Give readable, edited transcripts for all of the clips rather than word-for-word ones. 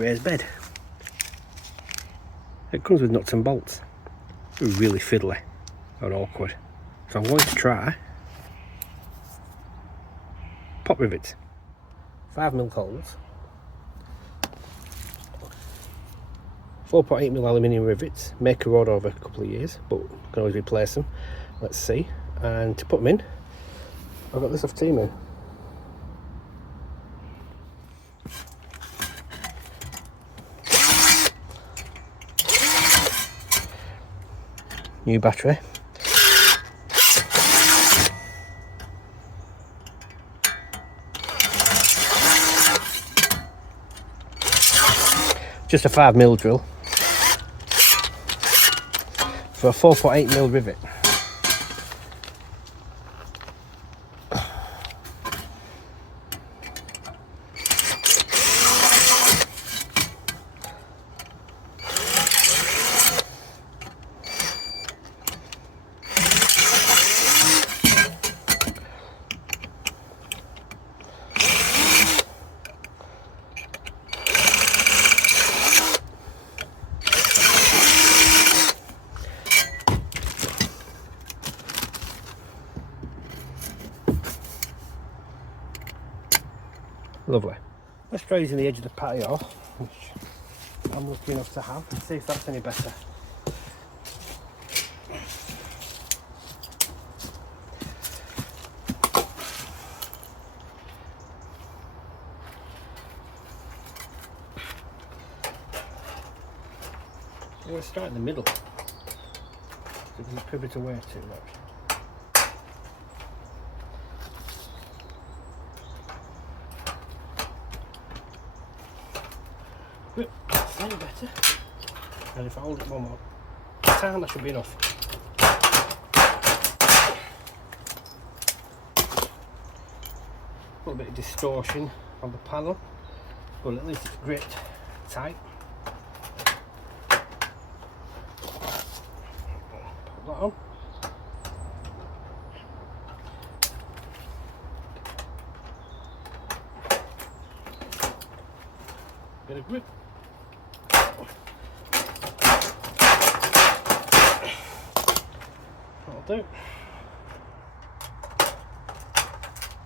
raised bed. It comes with nuts and bolts. They're really fiddly or awkward. So I'm going to try pop rivets. 5mm holes. 4.8mm aluminium rivets. Make a road over a couple of years, but can always replace them. Let's see. And to put them in, I've got this off Temu. New battery. Just a 5mm drill for a 4.8mm rivet. Lovely. Let's try using the edge of the patio, which I'm lucky enough to have, and see if that's any better. I'm going to start in the middle, so it doesn't pivot away too much. Any better, and if I hold it one more time, that should be enough. A little bit of distortion on the panel, but at least it's gripped tight. Put that on. Bit of grip. That'll do.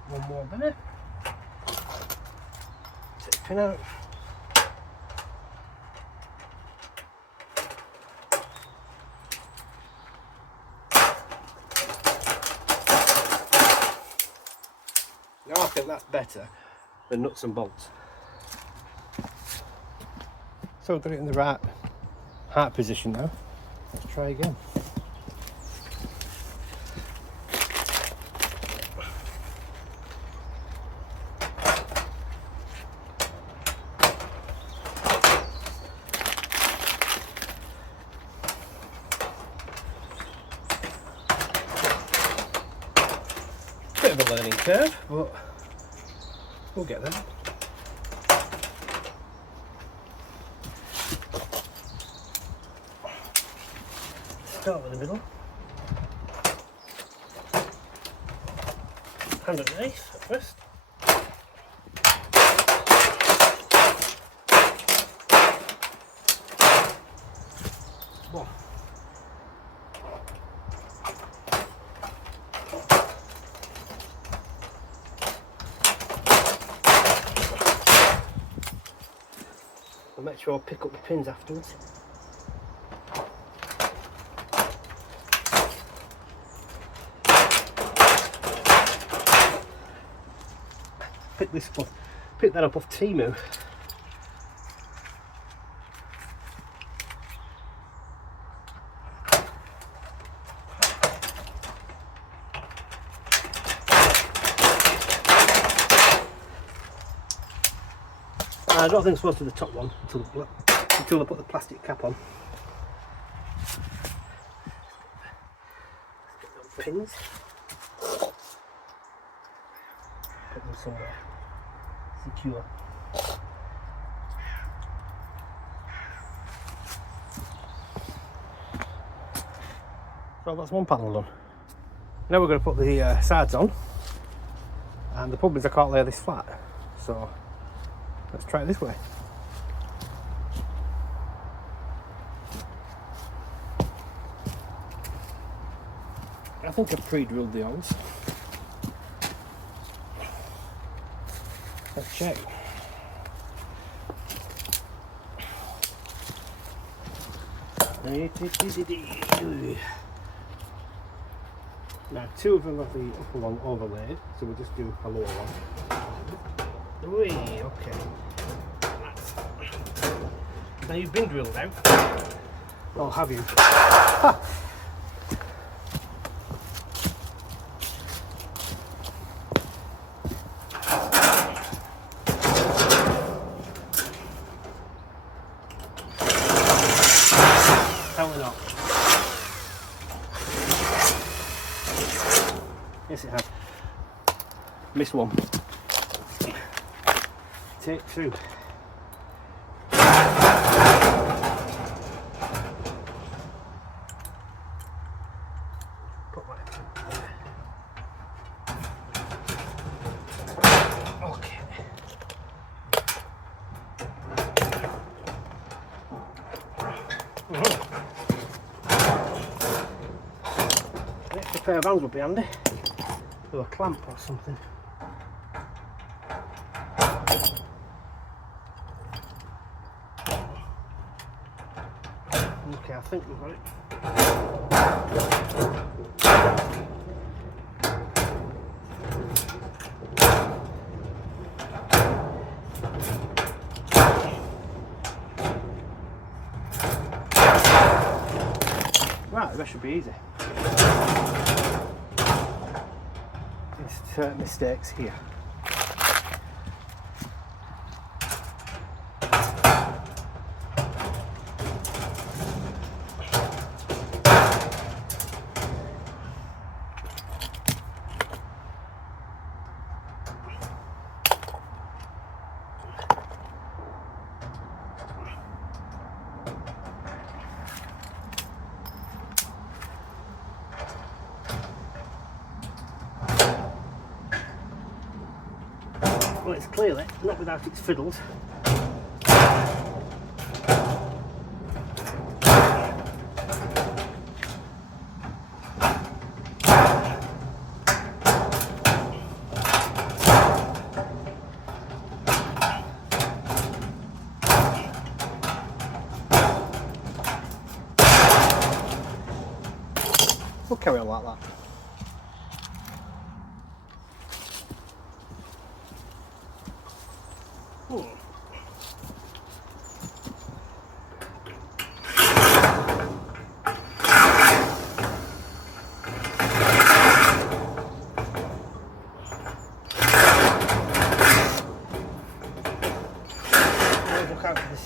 One more there. Take the pin out. Now I think that's better than nuts and bolts. So I've got it in the right heart position now. Let's try again. Bit of a learning curve, but we'll get there. Start with the middle. Hand underneath at first. One. I'll make sure I pick up the pins afterwards. Pick that up off Temu. I don't think I'm supposed to do the top one until I put the plastic cap on. Let's get those pins. Put them somewhere secure. So that's one panel done. Now we're going to put the sides on, and the problem is I can't lay this flat, so let's try it this way. I think I've pre-drilled the holes. Let's check. Now 2 of them have the upper one overlaid, so we'll just do a lower one. Whee, okay. Now you've been drilled out. Or have you? Ha! Apparently not. Yes, it has. Missed one. Take 2. Okay. An extra pair of hands would be handy. Or a clamp or something. Okay, I think we've got it. Right, the rest should be easy. Just mistakes here. Well, it's clearly not without its fiddles. We'll carry on like that. Look out for this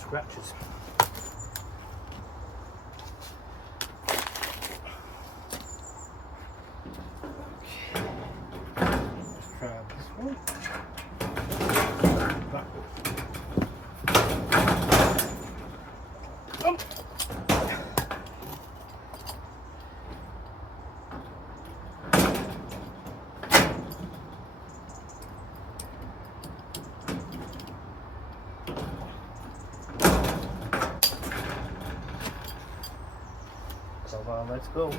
scratches. So let's go.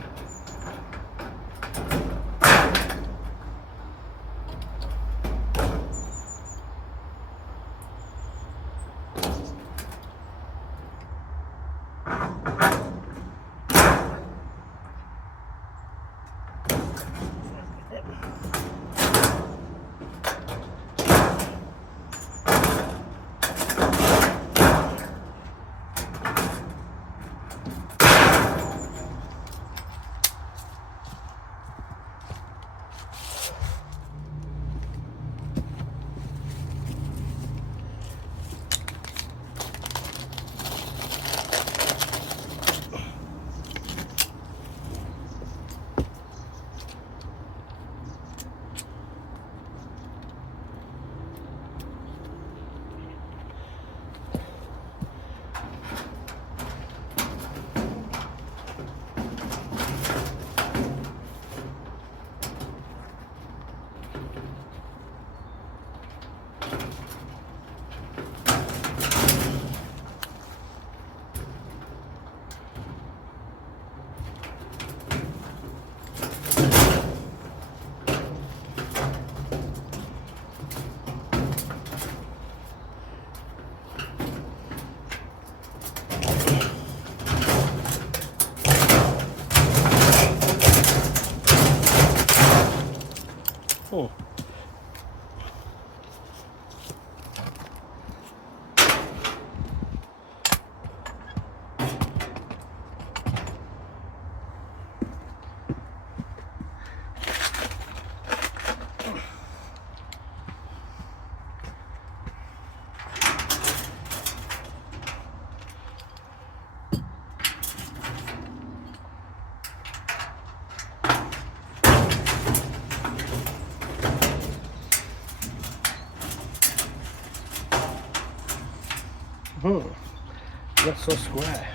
Not so square.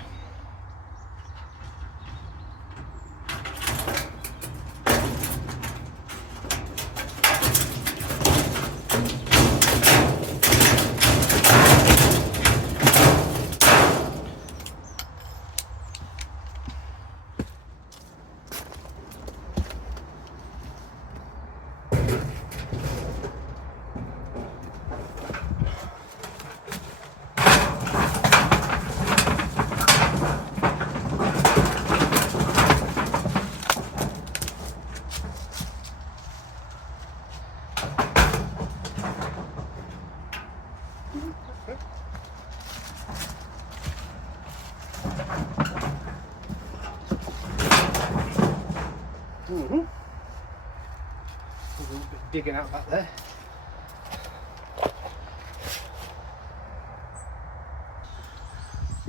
A little bit digging out back there.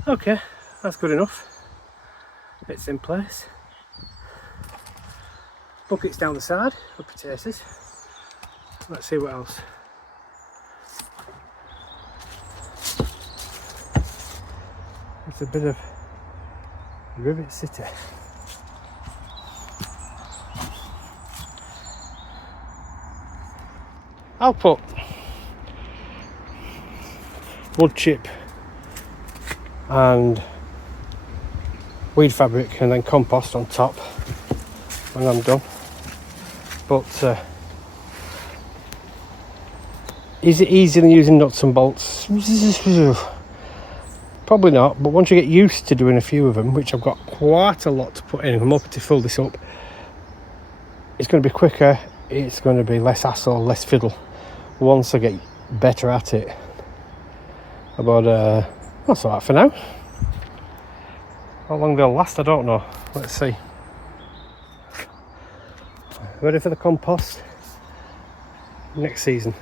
Okay, that's good enough. It's in place. Buckets down the side for potatoes. Let's see what else. It's a bit of Rivet City. I'll put wood chip and weed fabric and then compost on top when I'm done. But is it easier than using nuts and bolts? Probably not, but once you get used to doing a few of them, which I've got quite a lot to put in, I'm hoping to fill this up, it's going to be quicker, it's going to be less hassle, less fiddle once I get better at it. But that's alright for now. How long they'll last, I don't know. Let's see. Ready for the compost next season.